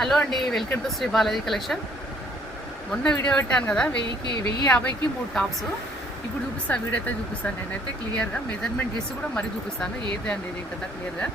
Hello అండి, welcome to Shri Balaji collection. మొన్న video పెట్టాను కదా, 1050కి 3 టాప్స్. ఇప్పుడు చూపిస్తాను, వీడియో అయితే చూపిస్తాను. నేనైతే క్లియర్గా మెజర్మెంట్ చేసి కూడా మరీ చూపిస్తాను ఏది అనేది కదా క్లియర్గా.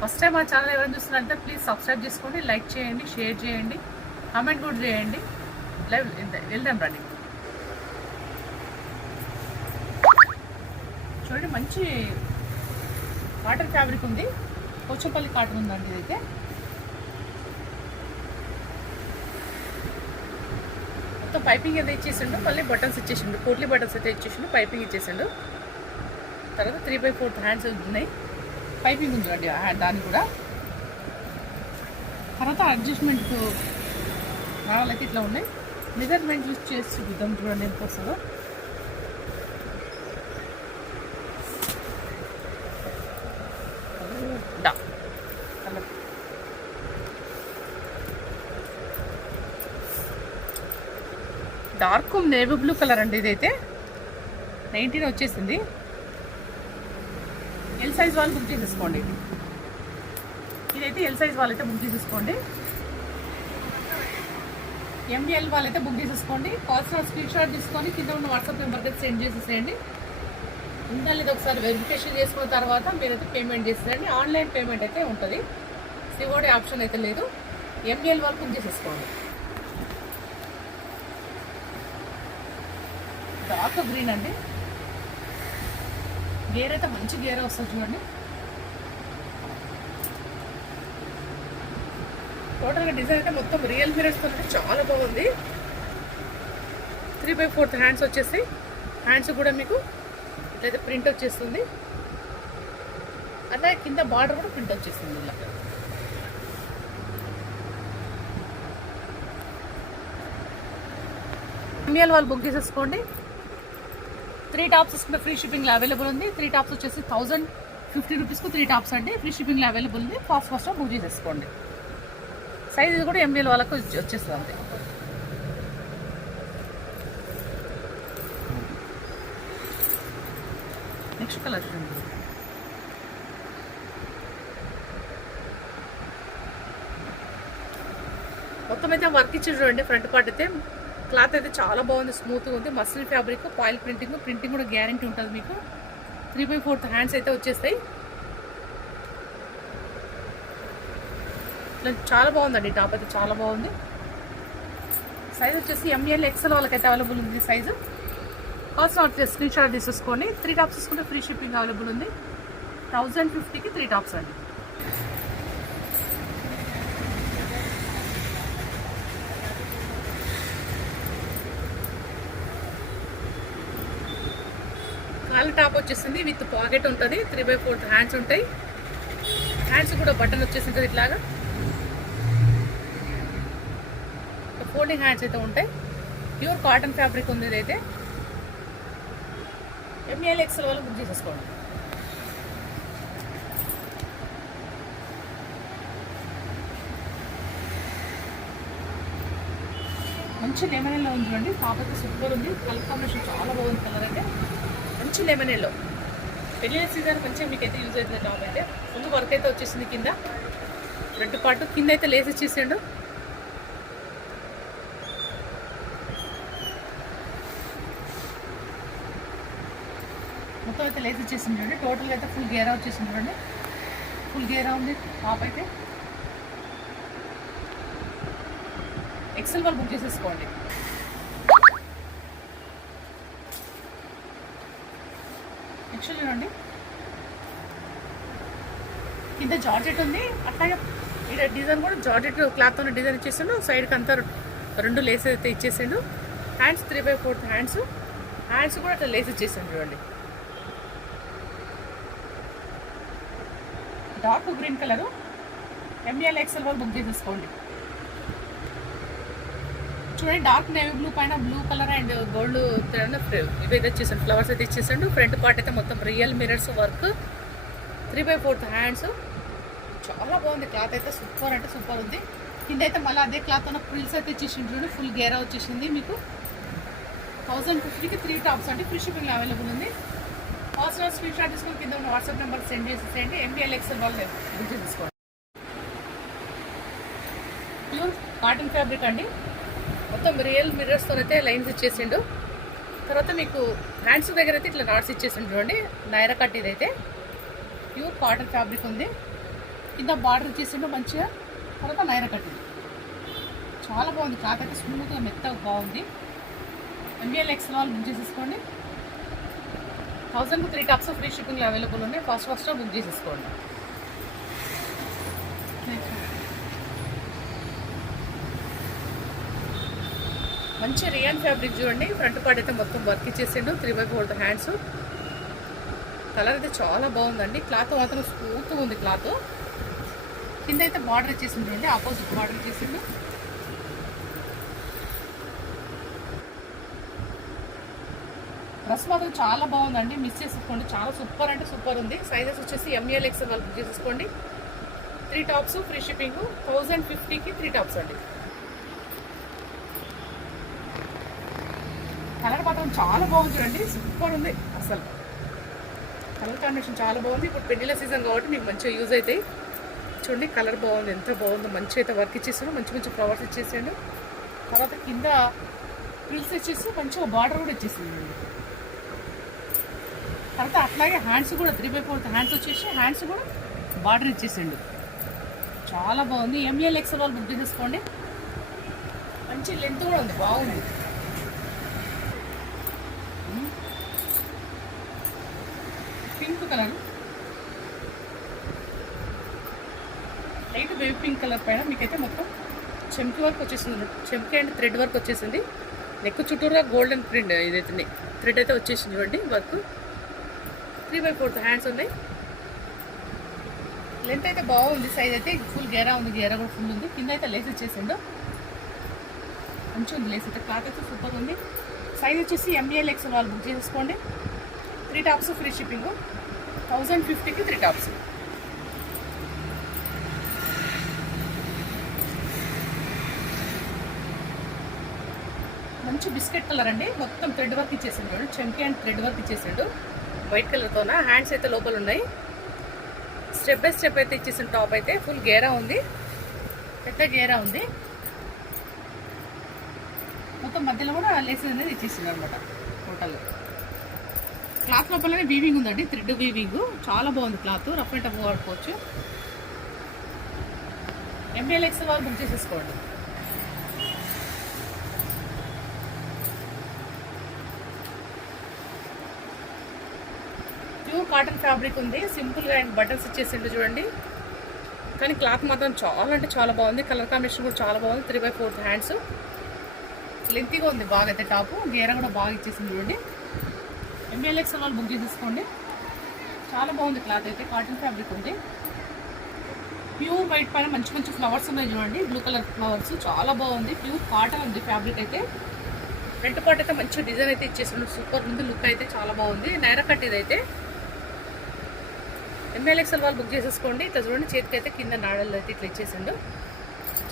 ఫస్ట్ టైం మా ఛానల్ ఎవరైనా చూస్తున్నారంటే ప్లీజ్ సబ్స్క్రైబ్ చేసుకోండి, లైక్ చేయండి, షేర్ చేయండి, కామెంట్ కూడా చేయండి. లైవ్ వెళ్దాం రండి. చూడండి, మంచి కాటన్ ఫ్యాబ్రిక్ ఉంది, పోచంపల్లి కాటన్ ఉందండి. ఇదైతే మొత్తం పైపింగ్ అయితే ఇచ్చేసిండు, మళ్ళీ బటన్స్ ఇచ్చేసిండు, కోట్లీ బటన్స్ అయితే ఇచ్చేసిండు, పైపింగ్ ఇచ్చేసిండు. తర్వాత 3/4 హ్యాండ్స్ ఉన్నాయి, పైపింగ్ ఉంది అండి దానికి కూడా. తర్వాత అడ్జస్ట్మెంట్ రావాలైతే ఇట్లా ఉన్నాయి. మెజర్మెంట్ యూజ్ చేసి చూద్దాం, చూడండి ఎంత వస్తుందో. డార్క్ నేవీ బ్లూ కలర్ అండి. ఇదైతే 19 వచ్చేసింది. ఎల్ సైజ్ వాళ్ళు బుక్ చేసేసుకోండి. ఇదైతే ఎల్ సైజ్ వాళ్ళైతే బుక్ చేసేసుకోండి. ఎంఎల్ వాళ్ళైతే బుక్ చేసేసుకోండి. కావాల్సిన స్క్రీన్ షాట్ తీసుకొని కింద ఉన్న వాట్సాప్ నెంబర్కి సెండ్ చేసేసేయండి. ఇంకా ఇది ఒకసారి వెరిఫికేషన్ చేసుకున్న తర్వాత మీరైతే పేమెంట్ చేసేయండి. ఆన్లైన్ పేమెంట్ అయితే ఉంటుంది, సిఓడి ఆప్షన్ అయితే లేదు. ఎంఎల్ వాళ్ళు బుక్ చేసేసుకోండి. డార్క్ గ్రీన్ అండి, గేర్ అయితే మంచి గేర్ వస్తుంది చూడండి. టోటల్గా డిజైన్ అయితే మొత్తం రియల్ మిరర్స్తో చాలా బాగుంది. 3/4 హ్యాండ్స్ వచ్చేసి, హ్యాండ్స్ కూడా మీకు ఇట్లయితే ప్రింట్ వచ్చేస్తుంది. అలాగే కింద బార్డర్ కూడా ప్రింట్ వచ్చేస్తుంది. ఇలా ఎంఎల్ వాళ్ళు బుక్ చేసేసుకోండి. 3 టాప్స్ తీసుకుంటే ఫ్రీ షిప్పింగ్లో అవైలబుల్ ఉంది. 3 టాప్స్ వచ్చేసి 1050 రూపీస్కు 3 టాప్స్ అండి, ఫ్రీ షిప్పింగ్లో అవైలబుల్ ఉంది. ఫాస్ట్గా బుక్ చేసేసుకోండి. సైజ్ కూడా ఎంఎల్ వాళ్ళకు వచ్చేస్తుంది అంతే. నెక్స్ట్ కలర్ చూడండి. మొత్తం అయితే వర్క్ ఇచ్చి చూడండి. ఫ్రంట్ పార్ట్ అయితే క్లాత్ అయితే చాలా బాగుంది, స్మూత్గా ఉంది. మస్లిన్ ఫ్యాబ్రిక్, పాయిల్ ప్రింటింగ్ కూడా గ్యారంటీ ఉంటుంది మీకు. 3/4 హ్యాండ్స్ అయితే వచ్చేస్తాయి. చాలా బాగుందండి టాప్ అయితే, చాలా బాగుంది. సైజ్ వచ్చేసి ఎంఎల్ ఎక్స్ఎల్ వాళ్ళకైతే అవైలబుల్ ఉంది సైజు. కాస్ట్ స్క్రీన్ షాట్ తీసేసుకొని 3 టాప్స్ తీసుకుంటే ఫ్రీ షిప్పింగ్ అవైలబుల్ ఉంది. 1050కి 3 టాప్స్ అండి. కాల్ టాప్ వచ్చేసింది, విత్ పాకెట్ ఉంటుంది. 3/4 హ్యాండ్స్ ఉంటాయి. హ్యాండ్స్ కూడా బటన్ వచ్చేసింది ఇట్లాగా. ఫోల్డింగ్ హ్యాండ్స్ అయితే ఉంటాయి. ప్యూర్ కాటన్ ఫ్యాబ్రిక్ ఉంది ఇదైతే. ఎంఎల్ ఎక్స్ఎల్ వాళ్ళు బుక్ చేసేసుకోండి. మంచి లెమన్ ఎల్లో ఉంది చూడండి. టాప్ అయితే సూపర్ ఉంది, కలర్ కాంబినేషన్ చాలా బాగుంది. కలర్ అయితే మంచి లెమన్ ఎల్లో, పెళ్ళిన సీజన్ కొంచెం మీకైతే యూజ్ అవుతుంది. టాప్ అయితే ఫుల్ వర్క్ అయితే వచ్చేసింది. కింద రెడ్ పార్ట్, కింద అయితే లేస్ ఇచ్చేసిండు. మొత్తం అయితే లేస్ ఇచ్చేసింది చూడండి. టోటల్గా అయితే ఫుల్ గేరా వచ్చేసింది చూడండి. ఫుల్ గేరా ఉంది టాప్ అయితే. ఎక్సెల్ వాళ్ళు బుక్ చేసేసుకోండి. నెక్స్ట్ చూడండి, కింద జార్జెట్ ఉంది. అట్లాగే ఇక్కడ డిజైన్ కూడా జార్జెట్ క్లాత్ ఉన్న డిజైన్ ఇచ్చేసిండు. సైడ్కి అంతా 2 లేస్ అయితే ఇచ్చేసిండు. హ్యాండ్స్ 3/4 హ్యాండ్స్ కూడా అట్లా లేస్ ఇచ్చేసిండు చూడండి. Dark green colour, M L XL వాళ్ళు బుక్ చేసేసుకోండి. చూడండి, డార్క్ నేవీ బ్లూ పైన బ్లూ కలర్ అండ్ గోల్డ్ ఇవైతే ఇచ్చేసాడు, ఫ్లవర్స్ అయితే ఇచ్చేసాడు. ఫ్రంట్ పార్ట్ అయితే మొత్తం రియల్ మిరర్స్ వర్క్, 3/4 హ్యాండ్స్. చాలా బాగుంది క్లాత్ అయితే, సూపర్ అంటే సూపర్ ఉంది. కింద అయితే మళ్ళీ అదే క్లాత్ ఉన్న ఫ్రిల్స్ అయితే ఇచ్చేసింది చూడండి. ఫుల్ గేరా వచ్చేసింది మీకు. 1050కి 3 టాప్స్ అంటే ఫ్రీ షిప్పింగ్ అవైలబుల్ ఉంది. అవసరం స్క్రీన్ షాట్ తీసుకొని కింద ఉన్న వాట్సాప్ నెంబర్కి సెండ్ చేసేసేయండి. ఎంఎల్ ఎక్స్ఎల్ వాళ్ళు బుక్ చేసుకోండి. ప్యూర్ కాటన్ ఫ్యాబ్రిక్ అండి. మొత్తం రియల్ మిర్రర్స్తో అయితే లైన్స్ ఇచ్చేసిండు. తర్వాత మీకు హ్యాండ్స్ దగ్గర అయితే ఇట్లా నాట్స్ ఇచ్చేసిండు చూడండి. నైరా కట్ ఇదైతే ప్యూర్ కాటన్ ఫ్యాబ్రిక్ ఉంది. కింద బార్డర్ ఇచ్చేసిండు మంచిగా. తర్వాత నైరా కట్ ఇది చాలా బాగుంది. క్లాత్ అయితే స్మూత్గా మెత్తగా బాగుంది. ML XL వాళ్ళు బుక్ చేసేసుకోండి. 1000కు 3 టాప్స్ ఫ్రీ షిప్పింగ్లో అవైలబుల్ ఉన్నాయి. ఫస్ట్ బుక్ చేసేసుకోండి. మంచి రియాన్ ఫ్యాబ్రిక్ చూడండి. ఫ్రంట్ పార్ట్ అయితే మొత్తం వర్క్ ఇచ్చేసిండు. 3/4 హ్యాండ్స్. కలర్ అయితే చాలా బాగుందండి. క్లాత్ మాత్రం స్మూత్గా ఉంది. క్లాత్ కింద అయితే బార్డర్ ఇచ్చేసిండు చూడండి. Opposite border ఇచ్చేసిండు. డ్రెస్ మాత్రం చాలా బాగుందండి. మిస్ చేసుకోండి. చాలా సూపర్ అంటే సూపర్ ఉంది. సైజెస్ వచ్చేసి ML XL వాళ్ళు బుక్ చేసేసుకోండి. 3 టాప్స్ ఫ్రీ షిప్పింగ్. 1050కి 3 టాప్స్ అండి. కలర్ మాత్రం చాలా బాగుంది చూడండి. సూపర్ ఉంది అసలు. కలర్ కాంబినేషన్ చాలా బాగుంది. ఇప్పుడు పెళ్లిల సీజన్ కాబట్టి మీకు మంచిగా యూజ్ అవుతాయి. చూడండి కలర్ బాగుంది. ఎంత బాగుందో. మంచిగా అయితే వర్క్ ఇచ్చేసాడు. మంచి ఫ్లవర్స్ ఇచ్చేసాడు. తర్వాత కింద ప్రిల్స్ ఇచ్చేసి మంచిగా బార్డర్ కూడా ఇచ్చేసింది. తర్వాత అట్లాగే హ్యాండ్స్ కూడా 3/4 హ్యాండ్స్ వచ్చేసి హ్యాండ్స్ కూడా బార్డర్ ఇచ్చేసిండు. చాలా బాగుంది. ML XL వాళ్ళు బుక్ చేసేసుకోండి. మంచి లెంత్ కూడా ఉంది. బాగుంది. Pink colour, light baby pink colour పైన మీకైతే మొత్తం చెంకి వర్క్ వచ్చేసింది. చెంకి అండ్ థ్రెడ్ వర్క్ వచ్చేసింది. నెక్ చుట్టూరుగా గోల్డెన్ ప్రింట్ ఇదైతే థ్రెడ్ అయితే వచ్చేసింది చూడండి. వర్క్ 3/4 హ్యాండ్స్ ఉన్నాయి. లెంత్ అయితే బాగుంది. సైజ్ అయితే ఫుల్ గేరా ఉంది. గేరా కూడా ఫుల్ ఉంది. కింద అయితే లేస్ ఇచ్చేసిండు. మంచిగా ఉంది లేస్ అయితే. క్లాత్ అయితే సూపర్ ఉంది. సైజ్ వచ్చేసి ML XL వాళ్ళు బుక్ చేసుకోండి. 3 టాప్స్ ఫ్రీ షిప్పింగ్. 1050కి 3 టాప్స్. మంచి బిస్కెట్ కలర్ అండి. మొత్తం థ్రెడ్ వర్క్ ఇచ్చేసిండు. చెంకి అండ్ థ్రెడ్ వర్క్ ఇచ్చేసిండు. వైట్ కలర్తోన హ్యాండ్స్ అయితే లోపల ఉన్నాయి. స్టెప్ బై స్టెప్ అయితే ఇచ్చేసిన టాప్ అయితే ఫుల్ గేరా ఉంది. పెద్ద గేరా ఉంది. మొత్తం మధ్యలో కూడా లేస్ అనేది ఇచ్చేసింది అనమాట. టోటల్ క్లాత్ లోపలనే వీవింగ్ ఉందండి. థ్రెడ్ వీవింగ్ చాలా బాగుంది. క్లాత్ రఫ్ అండ్ టఫ్ వాడుకోవచ్చు. ML XL వాళ్ళు బుక్ చేసేసుకోండి. ప్యూర్ కాటన్ ఫ్యాబ్రిక్ ఉంది. సింపుల్గా అండ్ బటన్స్ ఇచ్చేసిండు చూడండి. కానీ క్లాత్ మాత్రం చాలా అంటే చాలా బాగుంది. కలర్ కాంబినేషన్ కూడా చాలా బాగుంది. 3/4 హ్యాండ్స్. లెంతీగా ఉంది బాగా అయితే. టాపు గేరా కూడా బాగా ఇచ్చేసింది చూడండి. ML XL వాళ్ళు బుక్ చేసేసుకోండి. చాలా బాగుంది. క్లాత్ అయితే కాటన్ ఫ్యాబ్రిక్ ఉంది. ప్యూర్ వైట్ పైన మంచి ఫ్లవర్స్ ఉన్నాయి చూడండి. బ్లూ కలర్ ఫ్లవర్స్ చాలా బాగుంది. ప్యూర్ కాటన్ ఉంది ఫ్యాబ్రిక్ అయితే. ఫ్రంట్ పార్ట్ అయితే మంచి డిజైన్ అయితే ఇచ్చేసిండు. సూపర్ ఉంది. లుక్ అయితే చాలా బాగుంది. నైరా కట్ ఇదైతే. ML XL వాళ్ళు బుక్ చేసేసుకోండి. ఇట్లా చూడండి చేతికి అయితే కింద నాడలు అయితే ఇట్లా ఇచ్చేసిండు.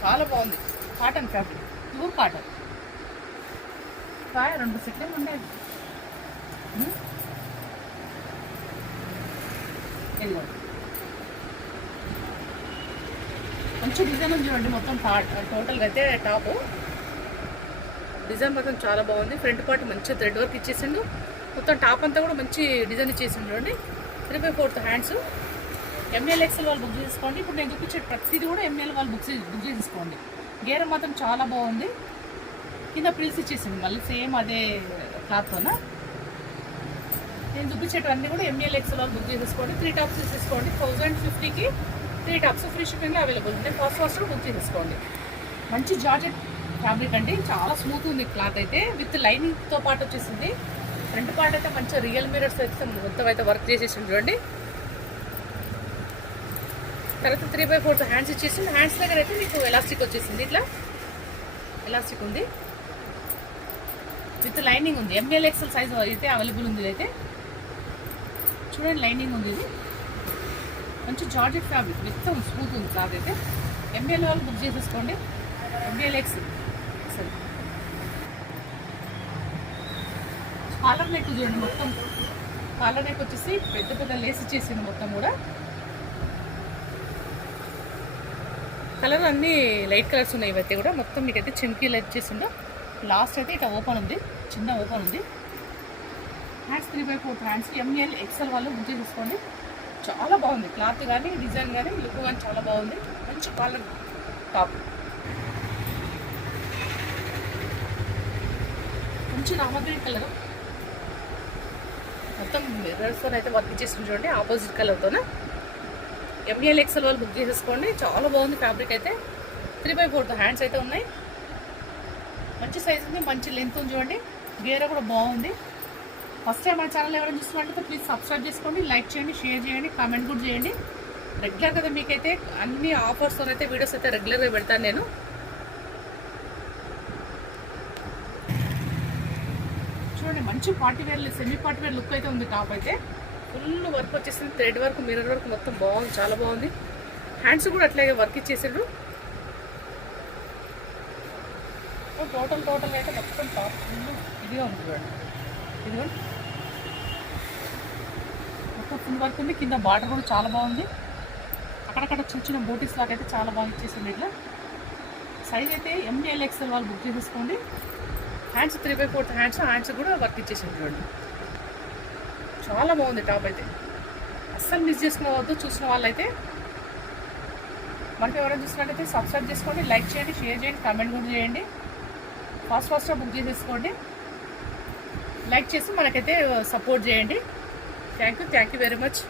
చాలా బాగుంది. Cotton fabric pure cotton. 2 సెకండ్లు ఉండేది. మంచి డిజైన్ ఉంది చూడండి. మొత్తం టోటల్గా అయితే టాప్ డిజైన్ మాత్రం చాలా బాగుంది. ఫ్రంట్ పార్ట్ మంచిగా థ్రెడ్ వర్క్ ఇచ్చేసిండు. మొత్తం టాప్ అంతా కూడా మంచి డిజైన్ ఇచ్చేసిండు చూడండి. 3/4 హ్యాండ్స్. ML XL వాళ్ళు బుక్ చేసుకోండి. ఇప్పుడు నేను చూపించే ప్రతిదీ కూడా ML వాళ్ళు బుక్ చేసేసుకోండి. గేర మాత్రం చాలా బాగుంది. కింద ప్రిల్స్ ఇచ్చేసింది మళ్ళీ సేమ్ అదే క్లాత్తోన. నేను చూపించేటవన్నీ కూడా ML XL వాళ్ళు బుక్ చేసేసుకోండి. 3 టాప్స్ తీసేసుకోండి. 1050కి 3 టాప్స్ ఫ్రీ షిప్పింగ్లో అవైలబుల్ ఉంది. ఫస్ట్ బుక్ చేసేసుకోండి. మంచి జార్జెట్ ఫ్యాబ్రిక్ అండి. చాలా స్మూత్ ఉంది క్లాత్ అయితే. విత్ లైనింగ్తో పాటు వచ్చేసింది. ఫ్రంట్ పార్ట్ అయితే మంచిగా రియల్ మిరర్స్ అయితే మొత్తం అయితే వర్క్ చేసేసింది చూడండి. తర్వాత 3/4 హ్యాండ్స్ ఇచ్చేసింది. హ్యాండ్స్ దగ్గర అయితే మీకు ఎలాస్టిక్ వచ్చేసింది. ఇట్లా ఎలాస్టిక్ ఉంది. విత్ లైనింగ్ ఉంది. ML XL సైజ్ అయితే అవైలబుల్ ఉంది. అయితే చూడండి లైనింగ్ ఉంది. ఇది మంచి జార్జెట్ ఫ్యాబ్రిక్. మొత్తం స్మూత్ ఉంది క్లాత్ అయితే. ML వాళ్ళు బుక్ చేసేసుకోండి. ML XL. కాలర్ నెక్ చూడండి. మొత్తం కాలర్ నెక్ వచ్చేసి పెద్ద లేస్ ఇచ్చేసింది మొత్తం కూడా. కలర్ అన్నీ లైట్ కలర్స్ ఉన్నాయి. ఇవైతే కూడా మొత్తం మీకైతే చెమ్కీలు వచ్చేసిండో. లాస్ట్ అయితే ఇట్లా ఓపెన్ ఉంది, చిన్న ఓపెన్ ఉంది. Hands 3/4 hands. ఎంఎల్ ఎక్సెల్ వాళ్ళు బుక్ చేసుకోండి. చాలా బాగుంది క్లాత్ కానీ డిజైన్ కానీ లుక్ కానీ చాలా బాగుంది. మంచి కాలర్ టాప్, మంచి రామగ్రీ కలర్. మొత్తం మిర్రర్స్తో అయితే వర్క్ చేసి చూడండి, ఆపోజిట్ కలర్తోనే. ఎంఎల్ ఎక్సెల్ వాళ్ళు బుక్ చేసేసుకోండి. చాలా బాగుంది ఫ్యాబ్రిక్ అయితే. 3/4 హ్యాండ్స్ అయితే ఉన్నాయి. మంచి సైజ్ ఉంది, మంచి లెంత్ ఉంది చూడండి. గేర కూడా బాగుంది. ఫస్ట్ టైం మన ఛానల్ ఎవరైనా చూస్తున్నట్లయితే ప్లీజ్ సబ్స్క్రైబ్ చేసుకోండి, లైక్ చేయండి, షేర్ చేయండి, కామెంట్ కూడా చేయండి. రెగ్యులర్ కదా మీకైతే అన్ని ఆఫర్స్తో అయితే వీడియోస్ అయితే రెగ్యులర్గా పెడతాను నేను. చూడండి మంచి party wear, semi party wear look అయితే ఉంది. టాప్ అయితే ఫుల్ వర్క్ వచ్చేసింది, థ్రెడ్ వర్క్, మిర్రర్ వర్క్ మొత్తం బాగుంది, చాలా బాగుంది. హ్యాండ్స్ కూడా అట్లాగే వర్క్ ఇచ్చేసాడు. టోటల్ అయితే మొత్తం టాప్ ఫుల్ ఇదిగా ఉంది చూడండి. ఇదిగోండి మొత్తం ఫుల్ వర్క్ ఉంది. కింద బార్డర్ కూడా చాలా బాగుంది. అక్కడక్కడ చిన్న చిన్న బోటీస్ లాగా అయితే చాలా బాగా ఇచ్చేసింది. ఇట్లా సైజ్ అయితే ఎంఎల్ ఎక్సెల్ వాళ్ళు బుక్ చేసేసుకోండి. హ్యాండ్స్ 3/4 హ్యాండ్స్ కూడా వర్క్ ఇచ్చేసింది చూడండి. చాలా బాగుంది టాప్ అయితే, అస్సలు మిస్ చేసుకోవద్దు. చూసిన వాళ్ళైతే మనకి ఎవరైనా చూసినట్టయితే సబ్స్క్రైబ్ చేసుకోండి, లైక్ చేయండి, షేర్ చేయండి, కామెంట్ కూడా చేయండి. ఫాస్ట్గా బుక్ చేసేసుకోండి. లైక్ చేసి మనకైతే సపోర్ట్ చేయండి. Thank you very much.